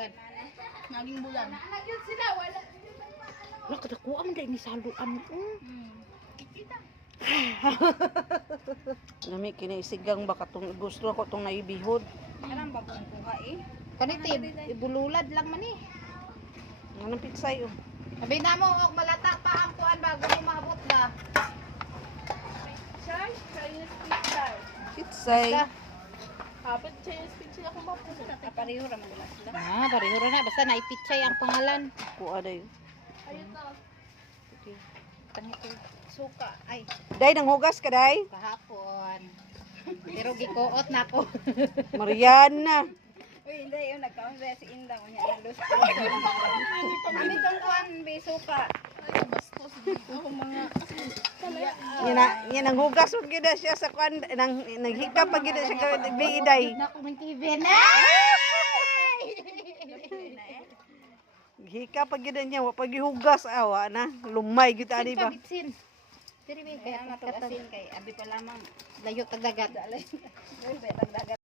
bulan. Naging bulan. Nagyod sila, wala. Wala kadakuha man dahil ni saluan. Kikita. Nami kinisigang baka tong gusto ako tong naibihod. Anong bagong kuha eh? Kaniti, ibululad lang man eh. Anong pitsay oh. Sabi na mo, og malata pa ang kuan bago mo maabot na. Chai, Chinese pizza. Pitsay. Kapit Chinese pizza ako mapuso. Pareho raman nila sila. Pareho na. Basta naipitsay ang pangalan. Kuha dayo. Ayun to. Kanito. Suka. Ay, Day nang hugas ka day. Kahapon. Pero gikuot na ako. Mariana. uy, hindi yun. Nagkaon ba si Indang. Unya na lust. Ami tong kuan, be suka. Ay, bastos. Ako mga... Yan ang hugas mo gina siya sa kwan nang naghika pa gina siya ka biiday. Na ako ng TV na. Hika pa gina niya wa pag gihugas awa na lumay gyud ani ba. Bitsin. Pero may Kaya kaya matugasin kay abi pa lamang. layo tagdagat. Uy, betang dagat.